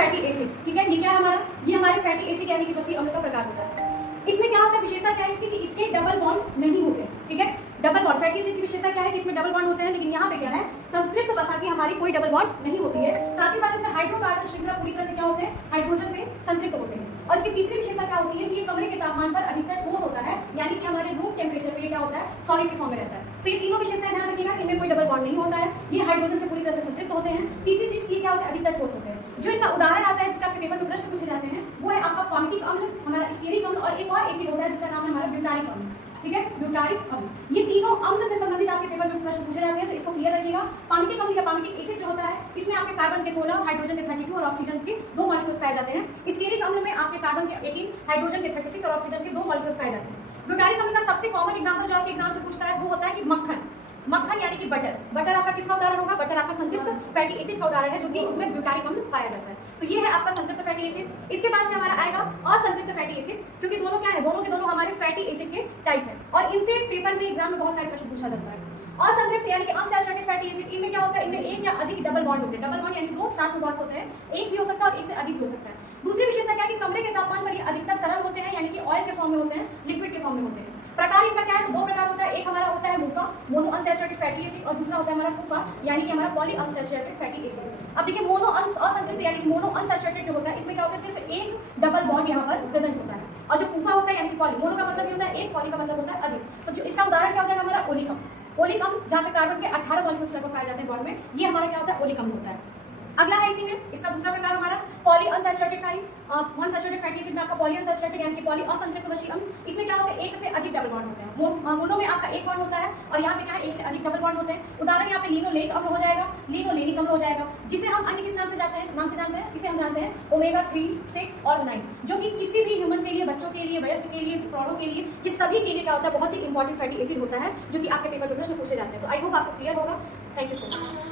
Fatty acid, ठीक है। ये क्या है हमारा, ये हमारे फैटी एसिड यानी कि वसी अम्ल का प्रकार होता है। इसमें क्या होता है, विशेषता क्या है इसकी कि इसके डबल बॉन्ड नहीं होते, ठीक है। डबल बॉन्ड फैटी एसिड की विशेषता क्या है कि इसमें डबल बॉन्ड होते हैं, लेकिन यहाँ पे क्या है, संतृप्त वसा की हमारी कोई डबल बॉन्ड नहीं होती है। साथ ही साथ इसमें हाइड्रोकार्बन श्रृंखला पूरी तरह से क्या होते हैं, हाइड्रोजन से संतृप्त होते हैं। और इसकी तीसरी विशेषता क्या होती है कि ये कमरे के तापमान पर अधिकतर ठोस होता है, यानी कि हमारे रूम टेम्परेचर पे क्या होता है, सॉलिड के फॉर्म में रहता है। तो ये तीनों विशेषताएं ध्यान रखिएगा कि इनमें कोई डबल बॉन्ड नहीं होता है, ये हाइड्रोजन से पूरी तरह से संतृप्त होते हैं। तीसरी चीज की क्या होता है, अधिकतर ठोस होते हैं। जो इनका उदाहरण आता है जिससे आपके पेपर में प्रश्न पूछे जाते हैं वो है आपका पामिटिक अम्ल, हमारा स्टीयरिक अम्ल, और एक और एसिड होता है जिसका नाम है हमारा ब्यूटारिक अम्ल, ठीक है, ब्यूटारिक अम्ल। ये तीनों अम्ल से संबंधित आपके पेपर में प्रश्न पूछे जाते हैं, तो इसको क्लियर रखिएगा। पामिटिक अम्ल या पामिटिक एसिड जो होता है इसमें आपके कार्बन के 16, हाइड्रोजन के 32 और ऑक्सीजन के 2 मॉलिक्यूल्स पाए जाते हैं। स्टीयरिक अम्ल में आपके कार्बन के 18, हाइड्रोजन के 36 और ऑक्सीजन के 2 मॉलिक्यूल्स पाए जाते हैं। ब्यूटारिक अम्ल का सबसे कॉमन एग्जांपल जो आपके एग्जाम से पूछता है वो होता है कि मक्खन, मक्खन यानी कि बटर। बटर आपका किसका उदाहरण होगा, बटर आपका संतृप्त फैटी एसिड का उदाहरण है, जो कि उसमें ब्यूटारिक अम्ल पाया जाता है। तो ये है आपका संतृप्त फैटी एसिड। इसके बाद से हमारा आएगा असंतृप्त फैटी एसिड, क्योंकि दोनों क्या है, दोनों के दोनों हमारे फैटी एसिड के टाइप है, और इनसे पेपर में एग्जाम में बहुत सारे प्रश्न पूछा जाता है। असंतृप्त यानी कि अनसैचुरेटेड फैटी एसिड, इनमें क्या होता है, इनमें एक या अधिक डबल बॉन्ड होते हैं। डबल बॉन्ड यानी दो साथ में बॉन्ड होते हैं, एक भी हो सकता है और एक से अधिक भी हो सकता है। दूसरी विशेषता क्या है कि कमरे के तापमान पर ये अधिकतर तरल होते हैं, यानी कि ऑयल के फॉर्म में होते हैं, लिक्विड के फॉर्म में होते हैं। प्रकार इनका क्या है, तो दो प्रकार होता है, एक हमारा होता है मूफा, मोनो अनसैचुरेटेड फैटी एसिड, और दूसरा होता है हमारा फूफा यानी कि हमारा पॉली अनसैचुरेटेड फैटी एसिड। अब देखिए मोनो असंतृप्त यानी कि मोनो अनसैचुरेटेड जो होता है इसमें क्या होता है, सिर्फ एक डबल बॉन्ड यहाँ पर प्रेजेंट होता है, और जो फूफा होता है यानी कि पॉली, मोनो का मतलब ये होता है एक, पॉली का मतलब होता है अधिक। तो जो इसका उदाहरण क्या हो जाएगा हमारा ओलिक अम्ल। ओलिक अम्ल जहाँ पे कार्बन के 18 मॉलिक्यूल्स लगभग पाए जाते हैं बॉन्ड में, ये हमारा क्या होता है, ओलिक अम्ल होता है। अगला है इसी में, इसका दूसरा प्रकार हमारा poly unsaturated unsaturated fatty acid में आपका पॉली अनसैचुरेटेड यानी कि पॉली असंतृप्त वसी अम्ल। इसमें क्या होता है, एक से अधिक डबल बॉन्ड होते हैं। मोनो में आपका एक बॉन्ड होता है, और यहाँ पे क्या है, एक से अधिक डबल बॉन्ड होते हैं। उदाहरण यहाँ पे लिनोलेनिक अम्ल हो जाएगा, लिनोलेनिक अम्ल हो जाएगा, जिसे हम अन्य किस नाम से जानते हैं, इसे हम जानते हैं ओमेगा 3, 6 और 9, जो कि किसी भी ह्यूमन के लिए, बच्चों के लिए, वयस्क के लिए, प्रौढ़ों के लिए, ये सभी के लिए क्या होता है, बहुत ही इंपॉर्टेंट फैटी एसिड होता है, जो कि आपके पेपर में प्रश्न पूछे जाते हैं। तो आई होप आपको क्लियर होगा। Thank you so much.